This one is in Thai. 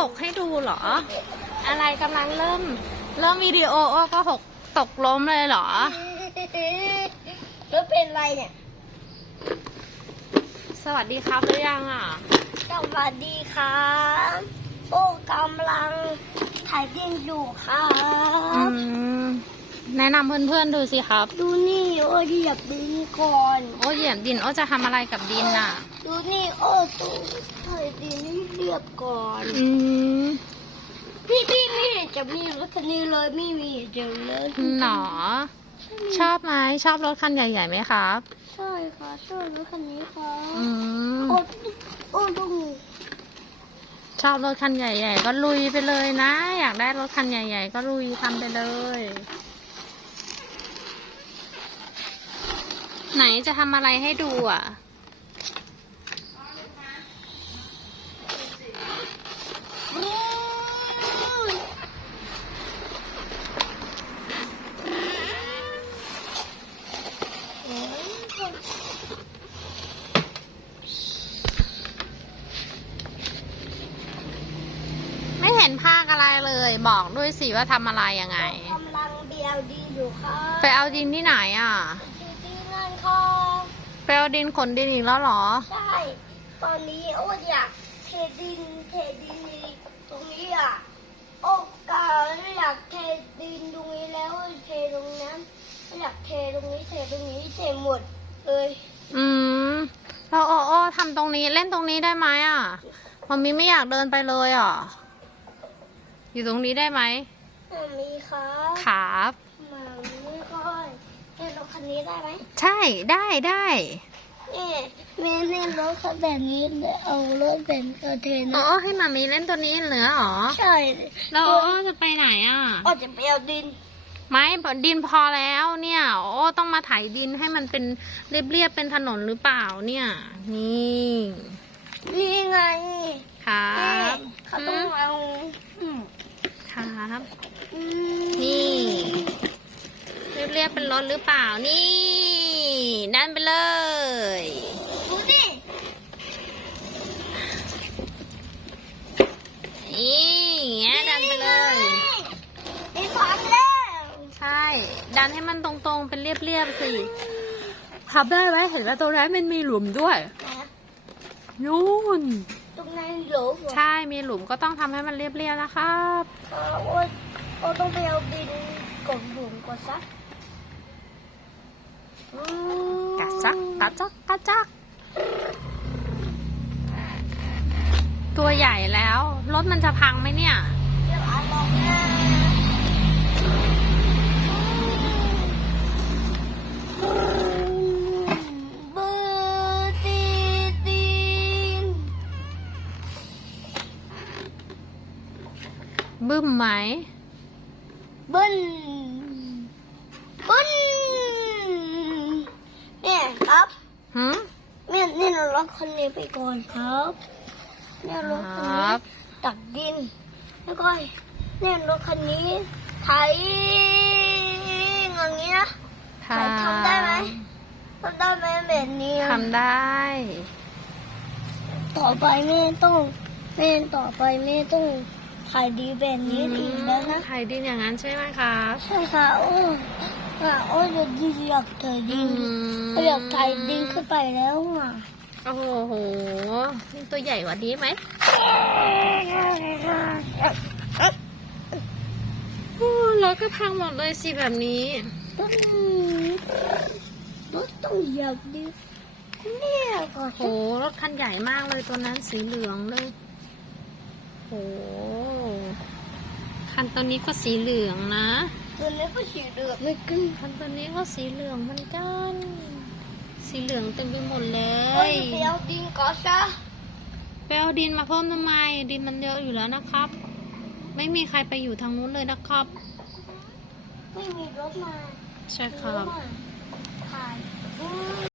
ตกให้ดูเหรออะไรกำลังเริ่มวิดีโอโอ้ก็ตกล้มเลยเหรอแล้วเป็นไรเนี่ยสวัสดีครับหรือยังอ่ะสวัสดีครับโอ้กำลังถ่ายดินอยู่ครับแนะนำเพื่อนๆดูสิครับดูนี่โอ้เหยียบดินก่อน โอ้เหยียบดินโอ้จะทำอะไรกับดินน่ะดูนี่โอ้ตู้ถ่ายดินให้เรียบก่อนพี่ไม่จะมีรถคันนี้เลยไม่มีเดี๋ยวเลยหนอชอบไหมชอบรถคันใหญ่ๆไหมครับใช่ค่ะชอบรถคันนี้ค่ะโอ้ดูชอบรถคันใหญ่ๆก็ลุยไปเลยนะอยากได้รถคันใหญ่ๆก็ลุยทำไปเลยไหนจะทำอะไรให้ดูอ่ะไม่เห็นภาคอะไรเลยบอกด้วยสิว่าทำอะไรยังไงกำลังเบียวดินอยู่ค่ะไปเอาดินที่ไหนอ่ะที่นั่นค่ะไปเอาดินขนดินอีกแล้วเหรอใช่ตอนนี้โอ้อยากเทดินตรงนี้อ่ะโอ้กาอยากเทดินตรงนี้แล้วเทตรงนั้นอยากเทตรงนี้เทตรงนี้เทหมดเลยเราโอ้ทำตรงนี้เล่นตรงนี้ได้ไหมอ่ะมัมมี่ไม่อยากเดินไปเลยอ่ะอยู่ตรงนี้ได้ไหมมีครับมาไม่ค่อยเล่นรถคันนี้ได้ไหมใช่ได้แม่เล่นรถคันแบบนี้เอารถเป็นกระเทนอ๋อให้มามีเล่นตัวนี้เหลือหรอใช่แล้วจะไปไหนอ่ะจะไปเอาดินไม่ดินพอแล้วเนี่ยโอ้ต้องมาไถดินให้มันเป็นเรียบเป็นถนนหรือเปล่าเนี่ยนี่ไงครับเขาต้องเอาครับนี่เรียบเป็นรถหรือเปล่านี่นั่นไปเลยดูดินี่ดันไปเลยดินพร้อมแล้วใช่ดันให้มันตรงๆเป็นเรียบๆสิทำได้ไหมเห็นว่าตรงนั้นมันมีหลุมด้วยนู่นตรงนั้นหลุมใช่มีหลุมก็ต้องทำให้มันเรียบๆนะครับโอ้ต้องไปเอาดินกดหลุมก่อนสักกระจักตัวใหญ่แล้วรถมันจะพังไหมเนี่ยบึ้มไหมบึ้นเนี่ยครับเนี่ยเราล็อกคันนี้ไปก่อนครับเนี่ยรถคันนี้ตักดินแล้วก็เนี่ยรถคันนี้ไถอย่างนี้นะทำได้ไหมแบบนี้ทำได้ต่อไปแม่ต้องถ่ายดีแบบนี้อีกแล้วนะถ่ายดินอย่างนั้นใช่ไหมครับใช่ค่ะโอ้อยากถ่ายดินอยากถ่ายดินขึ้นไปแล้วอ่ะโอ้โหนี่ตัวใหญ่กว่านี้ไหมรถก็พังหมดเลยสิแบบนี้รถต้องอยากดิเนี่ยก่อนโหรถคันใหญ่มากเลยตัวนั้นสีเหลืองเลยโอ้คันตัวนี้ก็สีเหลืองนะตัวนี้ก็สีเหลืองไม่กึ่งคันตัวนี้ก็สีเหลืองเหมือนกันสีเหลืองเต็มไปหมดเลย ไปเอาดินก่อนซะไปเอาดินมาเพิ่มทำไมดินมันเยอะอยู่แล้วนะครับไม่มีใครไปอยู่ทางนู้นเลยนะครับไม่มีรถมาใช่ครับถ่าย